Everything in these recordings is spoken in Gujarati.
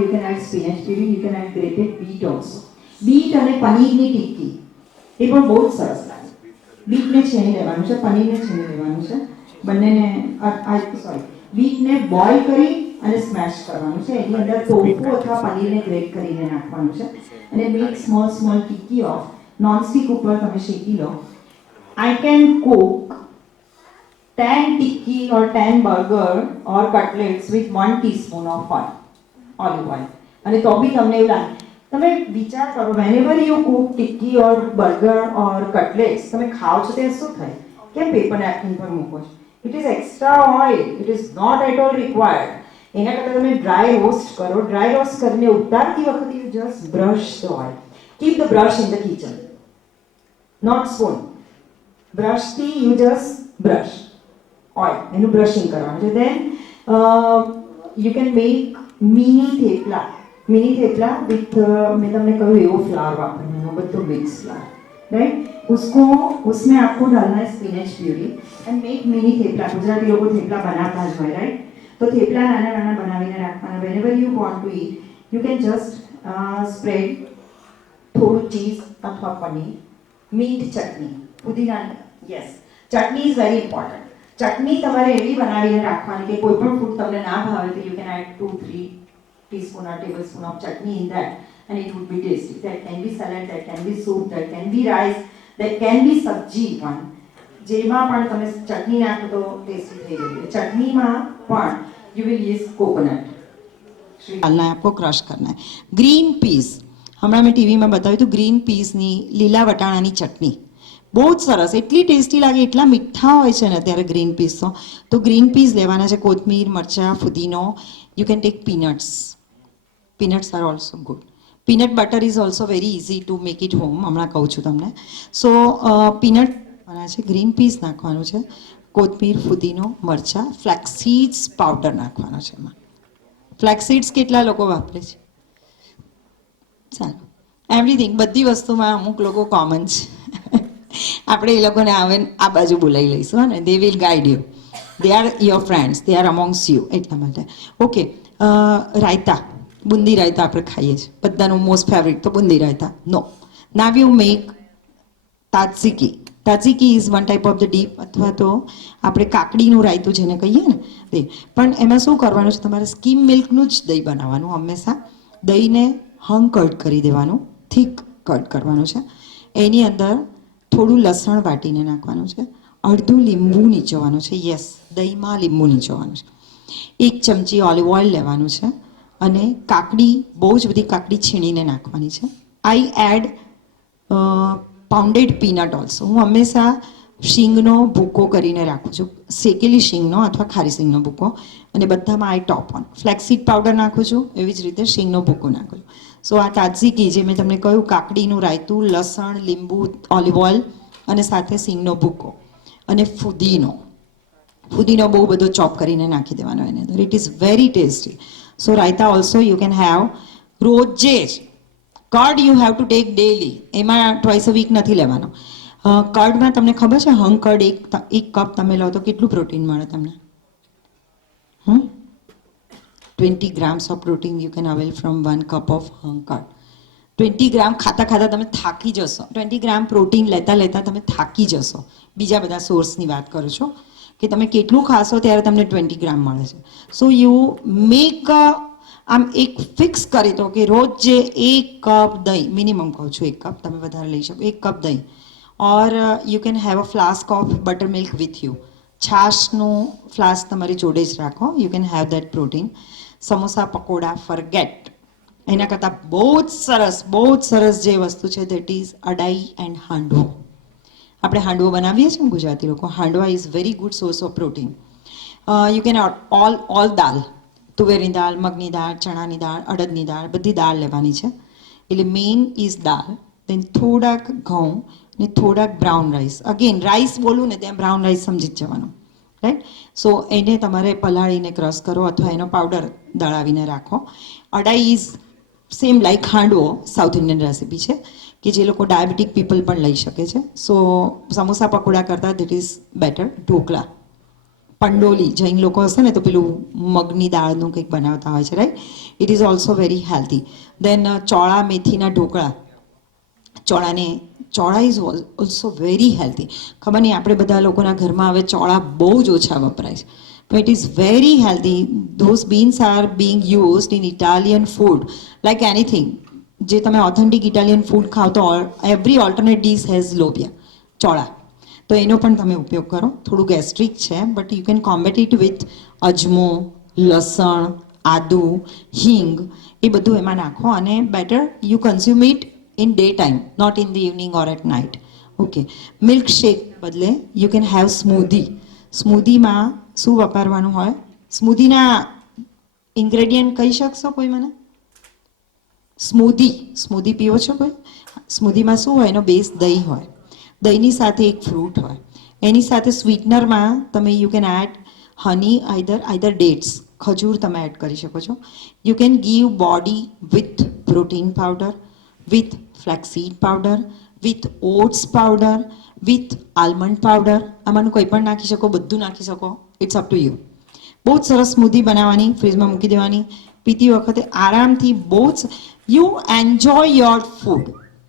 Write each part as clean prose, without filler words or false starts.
you can add spinach puree, you can add grated beet also. Bit અને પનીરની ટિક્કી એ પણ બહુ જ સરસ લાગે. બીટને છીણી લેવાનું છે, પનીરને છીણી લેવાનું છે, બંનેને સોરી બીટને બોઇલ કરી અને સ્મેશ કરવાનું છે. એની અંદર ટોફુ અથવા પનીરને ગ્રેટ કરીને નાખવાનું છે અને make small small tikki of. Nonstick ઉપર તમે શેકી લો. I can cook 10 tikki or 10 burger or cutlets with 1 teaspoon of oil, olive oil. અને તો બી તમને એવું લાગે, તમે વિચાર કરો, whenever you cook tikki or burger or cutlets, તમે ખાઓ છો ત્યારે શું થાય? કેમ પેપર નેપકિન પર મૂકો છો? It is extra oil. It is not at all required. એના કરતાં તમે ડ્રાય રોસ્ટ કરો. ડ્રાય રોસ્ટ કરીને ઉતારતી વખતે you just brush the oil. Keep the brush in the kitchen, not spoon. Brush થી you just brush oil, એનું બ્રશિંગ કરવાનું છે. Then you can make mini thepla. Mini thepla with મેં તમને કહ્યું એવો ફ્લાવર વાપરવાનો, બધું મિક્સ ફ્લાવર, રાઈટ. उसमें आपको डालना है spinach puree and make mini thepla. Gujarati लोग थेपला बनाता જ હોય, રાઈટ. તો થેપલા નાના નાના બનાવીને રાખવાના. whenever you want to eat, you can just spread થોડું ચીઝ અથવા પનીર, મીઠ ચટણી, પુદીના. Yes, chutney is very important. Chutney તમારે એવી બનાવીને રાખવાની કે કોઈ પણ ફૂડ તમને ના ભાવે તો you can add 2-3 teaspoon or tablespoon of chutney in that and it would be tasty. That can be salad, that can be soup, that can be rice, that can be sabji one. જેમાં પણ તમે ચટણી નાખો તો ટેસ્ટી થઈ જાય. ચટણીમાં પણ you will use coconut. डालना है आपको, क्रश करना है. ग्रीन पीस, હમણાં મેં ટીવીમાં બતાવ્યું હતું ગ્રીન પીસની લીલા વટાણાની ચટણી, બહુ જ સરસ, એટલી ટેસ્ટી લાગે, એટલા મીઠા હોય છે ને અત્યારે ગ્રીન પીસ. તો ગ્રીન પીસ લેવાના છે, કોથમીર, મરચાં, ફુદીનો. You can take peanuts. Peanuts are also good. Peanut butter is also very easy to make it home, હમણાં કહું છું તમને. સો પીનટ નાખવાના છે, ગ્રીન પીસ નાખવાનું છે, કોથમીર, ફુદીનો, મરચાં, ફ્લેક્સીડ્સ પાવડર નાખવાનો છે એમાં. ફ્લેક્સીડ્સ કેટલા લોકો વાપરે છે? સારું, એવરીથિંગ, બધી વસ્તુમાં અમુક લોકો કોમન છે. આપણે એ લોકોને આવે આ બાજુ બોલાવી લઈશું, હા ને, they will guide you. They are your friends, they are amongst you, એટલા માટે. ઓકે, રાયતા, બુંદી રાયતા આપણે ખાઈએ છીએ, બધાનું મોસ્ટ ફેવરિટ તો boondi raita. No, now you make tzatziki. Tzatziki is one type of the dip, અથવા તો આપણે કાકડીનું રાયતું જેને કહીએ ને તે. પણ એમાં શું કરવાનું છે, તમારે સ્કીમ મિલ્કનું જ દહીં બનાવવાનું હંમેશા. દહીંને હંગ કટ કરી દેવાનું, થીક કટ કરવાનું છે. એની અંદર થોડું લસણ વાટીને નાખવાનું છે, અડધું લીંબુ નીચોવાનું છે. યસ, દહીંમાં લીંબુ નીચોવાનું છે. 1 ચમચી ઓલિવ ઓઇલ લેવાનું છે અને કાકડી, બહુ જ બધી કાકડી છીણીને નાખવાની છે. આઈ એડ પાઉન્ડેડ પીનટ ઓલ્સો. હું હંમેશા શીંગનો ભૂકો કરીને રાખું છું, શેકેલી શીંગનો અથવા ખારી શીંગનો ભૂકો. અને બધામાં આઈ ટોપ ઓન ફ્લેક્સીડ પાવડર નાખું છું, એવી જ રીતે શીંગનો ભૂકો નાખું છું. સો આ તાત્ઝીકી, જે મેં તમને કહ્યું, કાકડીનું રાયતું, લસણ, લીંબુ, ઓલિવ ઓઇલ અને સાથે શીંગનો ભૂકો અને ફુદીનો. ફુદીનો બહુ બધો ચોપ કરીને નાખી દેવાનો એની અંદર. It is very tasty. So raita also you can have. રોજે જ curd you have to take daily, એમાં ટ્વાઇસ અ વીક નથી લેવાનો. કર્ડમાં તમને ખબર છે, હંગ કર્ડ 1 કપ તમે લો તો કેટલું પ્રોટીન મળે તમને? 20 grams of protein you can avail from 1 cup of hung curd. 20 ગ્રામ ખાતા ખાતા તમે થાકી જશો. 20 ગ્રામ પ્રોટીન લેતા લેતા તમે થાકી જશો. બીજા બધા સોર્સની વાત કરું છું કે તમે કેટલું ખાશો ત્યારે તમને 20 ગ્રામ મળે છે. સો યુ મેક, આમ એક ફિક્સ કરી દો કે રોજ જે 1 કપ દહીં, મિનિમમ કહું છું 1 કપ, તમે વધારે લઈ શકો, 1 કપ દહીં. Or you can have a flask of buttermilk with you. છાશનું ફ્લાસ્ક તમારી જોડે જ રાખો. You can have that protein. Samosa, pakoda, forget. એના કરતાં બહુ જ સરસ જે વસ્તુ છે, that is adai and handvo. આપણે હાંડવો બનાવીએ છીએ ને ગુજરાતી લોકો, handva is very good source of protein. You can all dal, તુવેરની દાળ, મગની દાળ, ચણાની દાળ, અડદની દાળ, બધી દાળ લેવાની છે. એટલે મેઇન ઇઝ દાળ. દેન થોડાક ઘઉં ને થોડાક બ્રાઉન રાઈસ. અગેન રાઈસ બોલું ને ત્યાં બ્રાઉન રાઈસ સમજી જ જવાનું, રાઈટ. સો એને તમારે પલાળીને ક્રશ કરો અથવા એનો પાવડર દળાવીને રાખો. Adai is same like handvo, south Indian recipe છે કે જે લોકો ડાયાબિટીક પીપલ પણ લઈ શકે છે. સો સમોસા પકોડા કરતાં that is better. Dhokla, pandoli Jain લોકો હશે ને તો પેલું મગની દાળનું કંઈક બનાવતા હોય છે, right? It is also very healthy. Then chola મેથીના dhokla, chola is also very healthy. ખબર નહીં આપણે બધા લોકોના ઘરમાં હવે ચોળા બહુ જ ઓછા વપરાય છે, but it is very healthy. Those beans are being used in Italian food like anything. જે તમે ઓથેન્ટિક ઇટાલિયન ફૂડ ખાવ તો every alternate dish has lobia, ચોળા. તો એનો પણ તમે ઉપયોગ કરો. થોડું ગેસ્ટ્રિક છે but you can combat it with ajmo, lasan, adu, hing, એ બધું એમાં નાખો અને better you consume it in day time, not in the evening or at night. Okay. Milkshake બદલે યુ કેન હેવ સ્મૂધી. સ્મૂધીમાં શું વાપરવાનું હોય? સ્મૂધીના ઇન્ગ્રેડિયન્ટ કહી શકશો કોઈ મને? સ્મૂધી પીવો છો કોઈ? સ્મૂધીમાં શું હોય? એનો બેઝ દહીં હોય, દહીંની સાથે એક ફ્રૂટ હોય, એની સાથે સ્વીટનરમાં તમે you can add honey, either dates, ખજૂર તમે એડ કરી શકો છો. You can give body with protein powder, with flaxseed powder, with oats powder, with almond powder. આમાંનું કંઈ પણ નાખી શકો, બધું નાખી શકો. It's up to you. બહુ જ સરસ સ્મૂધી બનાવવાની, ફ્રીજમાં મૂકી દેવાની, પીતી વખતે આરામથી બહુ જ યુ એન્જોય યોર ફૂડ.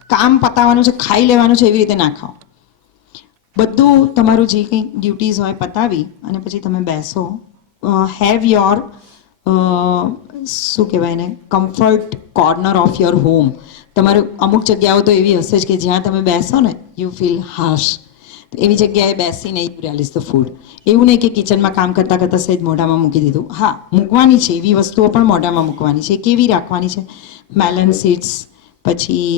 કામ પતાવવાનું છે, ખાઈ લેવાનું છે, એવી રીતે ના ખાઓ. બધું તમારું જે કંઈ ડ્યુટીઝ હોય પતાવી અને પછી તમે બેસો. હેવ યોર શું કહેવાય એને, comfort corner of your home. તમારું અમુક જગ્યાઓ તો એવી હશે જ કે જ્યાં તમે બેસો ને યુ ફીલ હાશ. તો એવી જગ્યાએ બેસીને યુ રિયલાઇઝ ધ ફૂડ. એવું નહીં કે કિચનમાં કામ કરતાં કરતાં સહેજ મોઢામાં મૂકી દીધું. હા, મૂકવાની છે, એવી વસ્તુઓ પણ મોઢામાં મૂકવાની છે. કેવી રાખવાની છે? મેલન સીડ્સ, પછી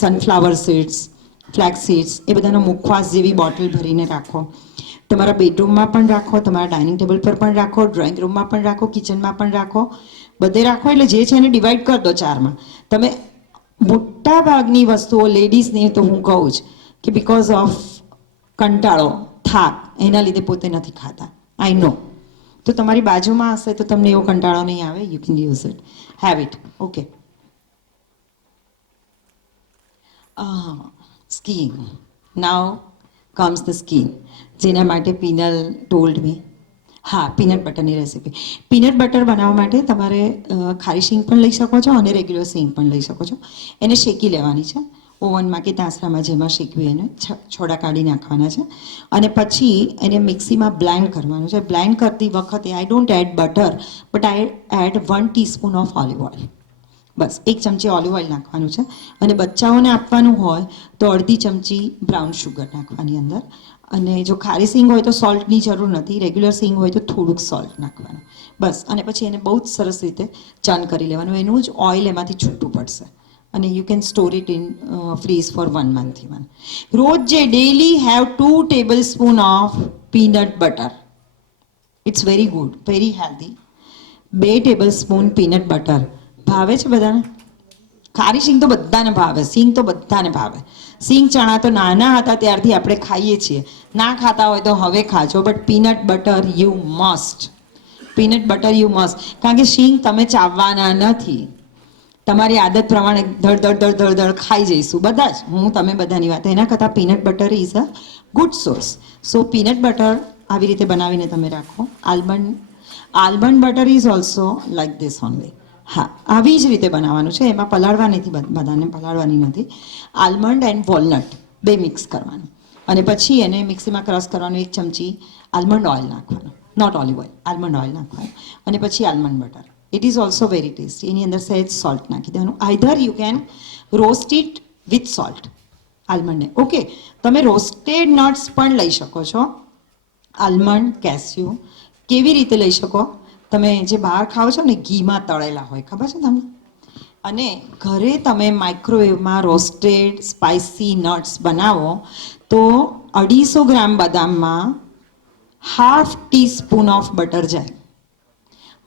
સનફ્લાવર સીડ્સ, ફ્લેક્સ સીડ્સ, એ બધાનો મુખવાસ જેવી બોટલ ભરીને રાખો. તમારા બેડરૂમમાં પણ રાખો, તમારા ડાઇનિંગ ટેબલ પર પણ રાખો, ડ્રોઈંગ રૂમમાં પણ રાખો, કિચનમાં પણ રાખો. બધે રાખો. એટલે જે છે એને ડિવાઈડ કરી દો 4માં. તમે મોટા ભાગની વસ્તુઓ લેડીઝની તો હું કહું જ કે બિકોઝ ઓફ કંટાળો, થાક, એના લીધે પોતે નથી ખાતા. આઈ નો. તો તમારી બાજુમાં હશે તો તમને એવો કંટાળો નહીં આવે. You can use it, have it. Okay. Skin. Now comes the skin, જેના માટે પિનલ ટોલ્ડ મી. હા, પીનટ બટરની રેસીપી. પીનટ બટર બનાવવા માટે તમારે ખારી શીંગ પણ લઈ શકો છો અને રેગ્યુલર શીંગ પણ લઈ શકો છો. એને શેકી લેવાની છે ઓવનમાં કે તાસરામાં, જેમાં શેકવી એને છોડા કાઢી નાખવાના છે. અને પછી એને મિક્સીમાં બ્લેન્ડ કરવાનું છે. બ્લેન્ડ કરતી વખતે I don't add butter but I add 1 teaspoon of olive oil. બસ 1 ચમચી ઓલિવ ઓઇલ નાખવાનું છે. અને બચ્ચાઓને આપવાનું હોય તો અડધી ચમચી બ્રાઉન શુગર નાખવાની અંદર. અને જો ખારી સિંગ હોય તો સોલ્ટની જરૂર નથી, રેગ્યુલર સિંગ હોય તો થોડુંક સોલ્ટ નાખવાનું. બસ. અને પછી એને બહુ જ સરસ રીતે ચર્ન કરી લેવાનું. એનું જ ઓઇલ એમાંથી છૂટું પડશે. અને you can store it in fridge for 1 month even. રોજે daily have 2 tablespoon of peanut butter. It's very good, very healthy. 2 tablespoon peanut butter. ભાવે છે બધાને? ખારી સિંગ તો બધાને ભાવે, સિંગ તો બધાને ભાવે. સિંગ ચણા તો નાના હતા ત્યારથી આપણે ખાઈએ છીએ. ના ખાતા હોય તો હવે ખાજો, but peanut butter you must. Peanut butter you must. કારણ કે સિંગ તમે ચાવવાના નથી. તમારી આદત પ્રમાણે ધડ ધડ ધડ ધડ ધડ ખાઈ જઈશું બધા જ. તમે બધાની વાત. એના કરતાં peanut butter is a good source. So peanut butter આવી રીતે બનાવીને તમે રાખો. Almond butter is also like this only. હા, આવી જ રીતે બનાવવાનું છે. એમાં પલાળવા નથી, બધાને પલાળવાની નથી. આલમંડ એન્ડ વોલનટ બે મિક્સ કરવાનું. અને પછી એને મિક્સીમાં ક્રશ કરવાનું. 1 ચમચી આલમંડ ઓઇલ નાખવાનું, not olive oil, almond oil નાખવાનું. અને પછી almond butter. It is also very tasty. એની અંદર સહેજ સોલ્ટ નાખી દેવાનું. Either you can roast it with salt, આલમંડને. ઓકે. તમે રોસ્ટેડ નટ્સ પણ લઈ શકો છો. Almond, cashew. કેવી રીતે લઈ શકો? તમે જે બહાર ખાઓ છો ને ઘીમાં તળેલા હોય, ખબર છે તમને? અને ઘરે તમે માઇક્રોવેવમાં રોસ્ટેડ સ્પાઇસી નટ્સ બનાવો તો 250 ગ્રામ બદામમાં ½ ટીસ્પૂન ઓફ બટર જાય.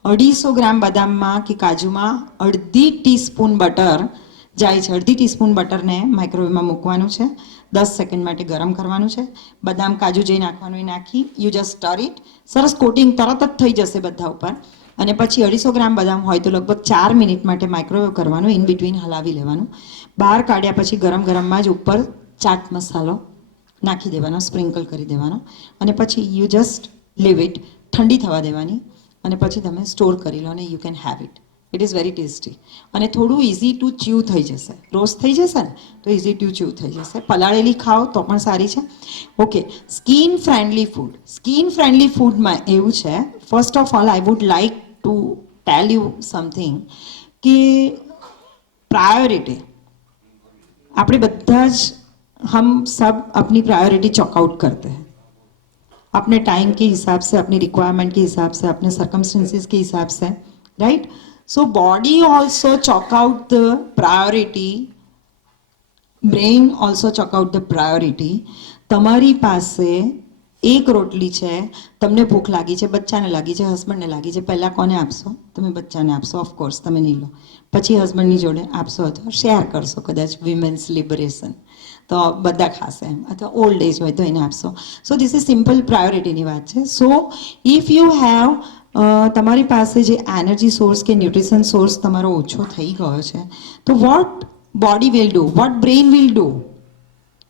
250 ગ્રામ બદામમાં કે કાજુમાં અડધી ટીસ્પૂન બટર જાય છે. અડધી ટીસ્પૂન બટરને માઇક્રોવેવમાં મૂકવાનું છે. 10 સેકન્ડ માટે ગરમ કરવાનું છે. બદામ કાજુ જે નાખવાનું એ નાખી યુ જસ્ટ સ્ટર ઇટ. સરસ કોટિંગ તરત જ થઈ જશે બધા ઉપર. અને પછી 250 ગ્રામ બદામ હોય તો લગભગ 4 મિનિટ માટે માઇક્રોવેવ કરવાનું. ઇન બિટવીન હલાવી લેવાનું. બહાર કાઢ્યા પછી ગરમ ગરમમાં જ ઉપર ચાટ મસાલો નાખી દેવાનો, સ્પ્રિંકલ કરી દેવાનો. અને પછી યુ જસ્ટ લીવ ઇટ, ઠંડી થવા દેવાની અને પછી તમે સ્ટોર કરી લો અને you can have it. It is very tasty અને થોડું ઇઝી ટુ ચ્યુ થઈ જશે. રોસ્ટ થઈ જશે ને તો ઇઝી ટુ ચ્યુ થઈ જશે. પલાળેલી ખાઓ તો પણ સારી છે. Okay, skin friendly food. Skin friendly ફૂડમાં એવું છે, first of all I would like to tell you something कि प्रायोरिटी આપણે બધા જ हम सब अपनी प्रायोरिटी चॉकआउट करते हैं अपने टाइम के हिसाब से, अपनी रिक्वायरमेंट के हिसाब से, अपने सर्कमस्टेंसेस के हिसाब से, right. So body also chalk out the priority, brain also chalk out the priority. તમારી પાસે એક રોટલી છે, તમને ભૂખ લાગી છે, બચ્ચાને લાગી છે, હસબન્ડને લાગી છે, પહેલાં કોને આપશો? તમે બચ્ચાને આપશો, ઓફકોર્સ તમે નહીં લો. પછી હસબન્ડની જોડે આપશો અથવા શેર કરશો, કદાચ વિમેન્સ લિબરેશન તો બધા ખાશે એમ, અથવા ઓલ્ડ એજ હોય તો એને આપશો. સો ધીસ ઇઝ સિમ્પલ પ્રાયોરિટીની વાત છે. સો ઇફ યુ હેવ તમારી પાસે જે એનર્જી સોર્સ કે ન્યુટ્રિશન સોર્સ તમારો ઓછો થઈ ગયો છે, તો what body will do, what brain will do,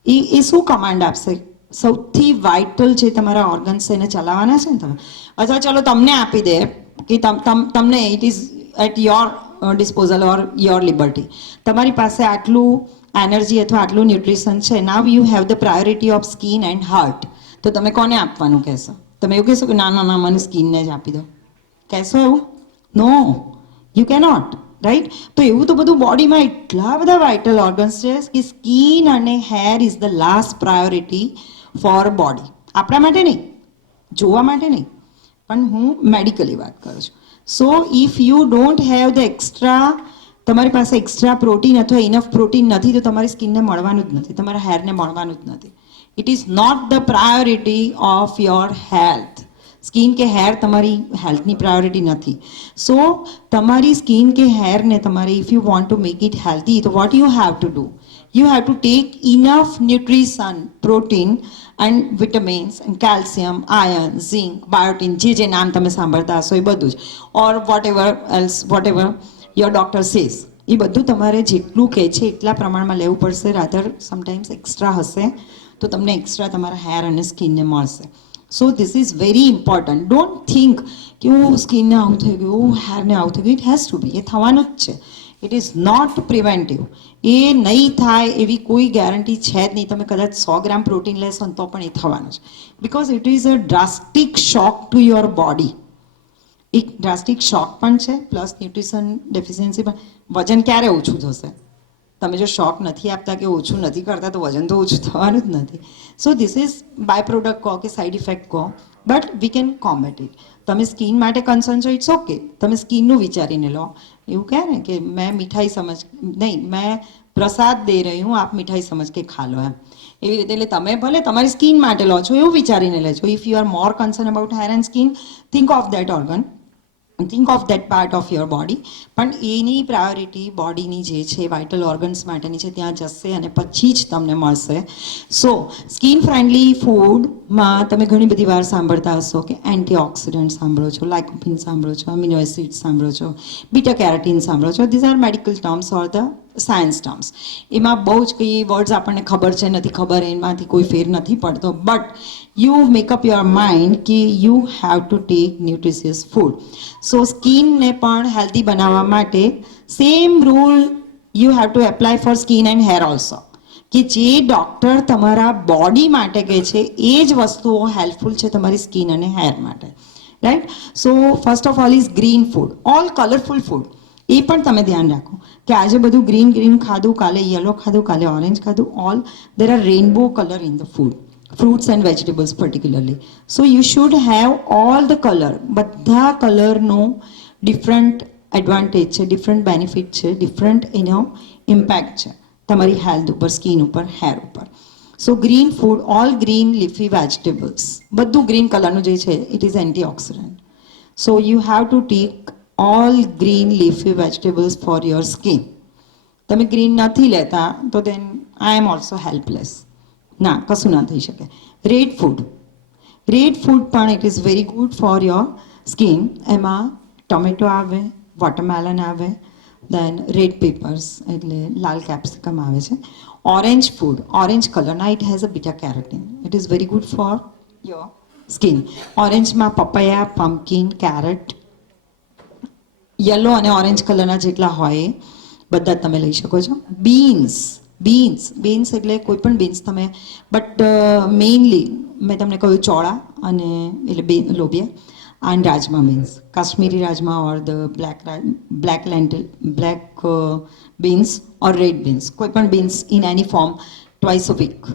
એ શું કમાન્ડ આપશે? સૌથી વાઇટલ જે તમારા ઓર્ગન્સ છે એને ચલાવવાના છે ને તમે. અથવા ચલો તમને આપી દે કે તમને it is at your disposal or your liberty. તમારી પાસે આટલું એનર્જી અથવા આટલું ન્યુટ્રિશન છે. Now you have the priority of skin and heart. તો તમે કોને આપવાનું કહેશો? તમે એવું કહેશો કે ના ના ના મને સ્કિનને જ આપી દો? કહેશો એવું? નો, યુ કેનોટ, રાઈટ. તો એવું તો બધું બોડીમાં એટલા બધા વાઇટલ ઓર્ગન્સ છે કે સ્કિન અને hair is the last priority for body. આપણા માટે નહીં, જોવા માટે નહીં, પણ હું મેડિકલી વાત કરું છું. સો if you don't have the extra, તમારી પાસે એક્સ્ટ્રા પ્રોટીન અથવા ઇનફ પ્રોટીન નથી તો તમારી સ્કિનને મળવાનું જ નથી, તમારા હેરને મળવાનું જ નથી. It is not the priority of your health. Skin કે હેર તમારી હેલ્થની પ્રાયોરિટી નથી. સો તમારી સ્કિન કે હેરને તમારે if you want to make it healthy, તો what you have to do, you have to take enough nutrition, protein and vitamins and calcium, iron, zinc, biotin, જે નામ તમે સાંભળતા હશો એ બધું જ, or whatever else, whatever your doctor says, એ બધું તમારે જેટલું કહે છે એટલા પ્રમાણમાં લેવું પડશે. રાધર સમટાઈમ્સ એક્સ્ટ્રા હશે તો તમને એક્સ્ટ્રા તમારા હેર અને સ્કિનને મળશે. સો this is very important. Don't think કે હું સ્કિનને આવું થઈ ગયું, હેરને આવું થઈ ગયું. ઇટ હેઝ ટુ બી, એ થવાનું જ છે. It is not preventive. એ નહીં થાય એવી કોઈ ગેરંટી છે જ નહીં. તમે કદાચ 100 ગ્રામ પ્રોટીન લેશો ને તો પણ એ થવાનું છે. Because it is a drastic shock to your body. એક ડ્રાસ્ટિક શોક પણ છે, પ્લસ ન્યુટ્રિશન ડેફિશિયન્સી પણ. વજન ક્યારે ઓછું થશે? તમે જો શોક નથી આપતા કે ઓછું નથી કરતા તો વજન તો ઓછું થવાનું જ નથી. So this is by product કહો કે સાઇડ ઇફેક્ટ કહો, but we can combat it. તમે સ્કિન માટે કન્સર્ન છો, ઇટ્સ ઓકે, તમે સ્કિનનું વિચારીને લો. એવું કહે ને કે મેં મીઠાઈ સમજ નહીં, મેં પ્રસાદ દે રહી હું, આપ મીઠાઈ સમજ કે ખા લો એમ. એવી રીતે એટલે તમે ભલે તમારી સ્કિન માટે લો છો એવું વિચારીને લેજો. If you are more concern about hair and skin, think of that organ, think of that part of your body. પણ એની પ્રાયોરિટી બોડીની જે છે વાઇટલ ઓર્ગન્સ માટેની છે ત્યાં જશે અને પછી જ તમને મળશે. સો સ્કિન ફ્રેન્ડલી ફૂડમાં તમે ઘણી બધી વાર સાંભળતા હશો કે એન્ટીઓક્સિડન્ટ સાંભળો છો, લાઇકોપિન સાંભળો છો, અમિનો એસિડ સાંભળો છો, બીટા કેરોટીન સાંભળો છો. These are medical terms or the science terms. એમાં બહુ જ કંઈ વર્ડ્સ આપણને ખબર છે નથી ખબર, એમાંથી કોઈ ફેર નથી પડતો. But you make up your mind કે you have to take nutritious food. So સ્કિનને પણ હેલ્ધી બનાવવા માટે same rule you have to apply for skin and hair also. કે જે ડૉક્ટર તમારા બોડી માટે કહે છે એ જ વસ્તુઓ હેલ્પફુલ છે તમારી સ્કિન અને હેર માટે, right. So first of all is green food, all colourful food. એ પણ તમે ધ્યાન રાખો કે આજે બધું ગ્રીન ગ્રીન ખાધું, કાલે યલો ખાધું, કાલે ઓરેન્જ ખાધું. All there are rainbow colour in the food, fruits and vegetables particularly. So you should have all the color. બધા કલરનો ડિફરન્ટ એડવાન્ટેજ છે, ડિફરન્ટ બેનિફિટ છે, ડિફરન્ટ એનો ઇમ્પેક્ટ છે તમારી હેલ્થ ઉપર, સ્કિન ઉપર, હેર ઉપર. So green food, all green leafy vegetables, બધું ગ્રીન કલરનું જે છે it is antioxidant. So you have to take all green leafy vegetables for your skin. તમે ગ્રીન નથી લેતા તો દેન આઈ એમ ઓલ્સો હેલ્પલેસ. ના, કશું ના થઈ શકે. રેડ ફૂડ, રેડ ફૂડ પણ it is very good for your skin. એમાં ટોમેટો આવે, વોટરમેલન આવે, દેન રેડ પેપર્સ એટલે લાલ કેપ્સિકમ આવે છે. ઓરેન્જ ફૂડ, ઓરેન્જ કલર, ના it has a beta carotene, it is very good for your skin. ઓરેન્જમાં પપૈયા, પમ્પકિન, કેરેટ, યલો અને ઓરેન્જ કલરના જેટલા હોય એ બધા જ તમે લઈ શકો છો. બીન્સ એટલે કોઈ પણ બીન્સ તમે, બટ મેઇનલી મેં તમને કહ્યું ચોળા અને એટલે લોબિયા and rajma beans, Kashmiri rajma or the black lentil, black beans or red beans, કોઈ પણ beans in any form twice a week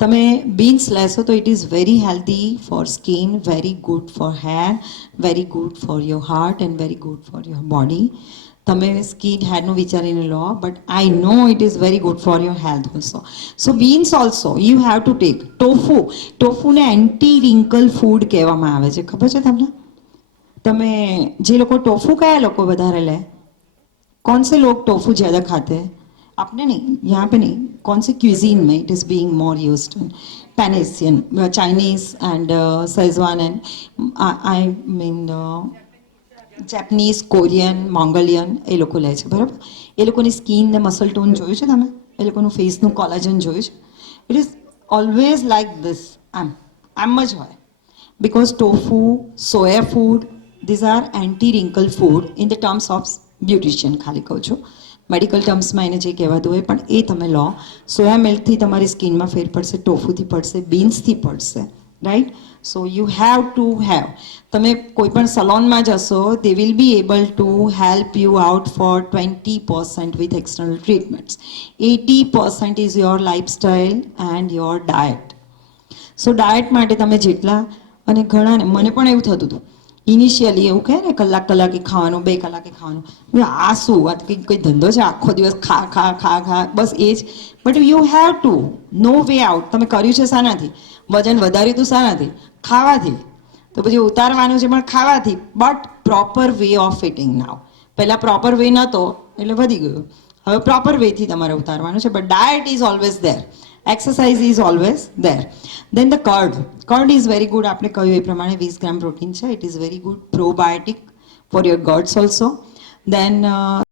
તમે બીન્સ લેશો તો it is very healthy for skin, very good for hair, very good for your heart and very good for your body. તમે સ્કિન હેરનું વિચારીને લો, but I know it is very good for your health also. So beans also you have to take. ટોફુને એન્ટી રિંકલ ફૂડ કહેવામાં આવે છે, ખબર છે તમને? તમે જે લોકો ટોફુ, કયા લોકો વધારે લે? कौन से लोग टोफू ज़्यादा खाते हैं? आपने नहीं, यहाँ पे नहीं. कौन से क्यूजीन में it is being more used? Pan Asian, Chinese and Schezwan and I mean Japanese, Korean, Mongolian એ લોકો લે છે, બરાબર? એ લોકોની સ્કિન ને મસલ ટોન જોયું છે તમે? એ લોકોનું ફેસનું કોલાજન જોયું છે? It is always like this, આમ જ હોય. Because tofu, soya food, these are anti-wrinkle food in the terms of beautician, ખાલી કહું છું, મેડિકલ ટર્મ્સમાં એને જે કહેવાતું હોય, પણ એ તમે લો. સોયા મિલ્કથી તમારી સ્કિનમાં ફેર પડશે, ટોફુથી પડશે, બીન્સથી પડશે, right? So you have to have. તમે કોઈ પણ સલોનમાં જશો, they will be able to help you out for 20% with external treatments. 80% is your lifestyle and your diet. So diet માટે તમે જેટલા, અને ઘણાને, મને પણ એવું થતું હતું ઇનિશિયલી, એવું કહે ને કલાકે ખાવાનું, 2 કલાકે ખાવાનું, આ શું વાત, કંઈ ધંધો છે આખો દિવસ ખા ખા ખા ખા, બસ એ જ. But you have to, no way out. તમે કર્યું છે શાનાથી? વજન વધાર્યું હતું શાનાથી? ખાવાથી. તો પછી ઉતારવાનું છે પણ ખાવાથી, but proper way of eating now. પહેલાં પ્રોપર વે નહોતો એટલે વધી ગયું, હવે પ્રોપર વેથી તમારે ઉતારવાનું છે. But diet is always there, exercise is always there. Then the curd is very good. આપણે કહ્યું એ પ્રમાણે 20 ગ્રામ પ્રોટીન છે. It is very good probiotic for your guts also. Then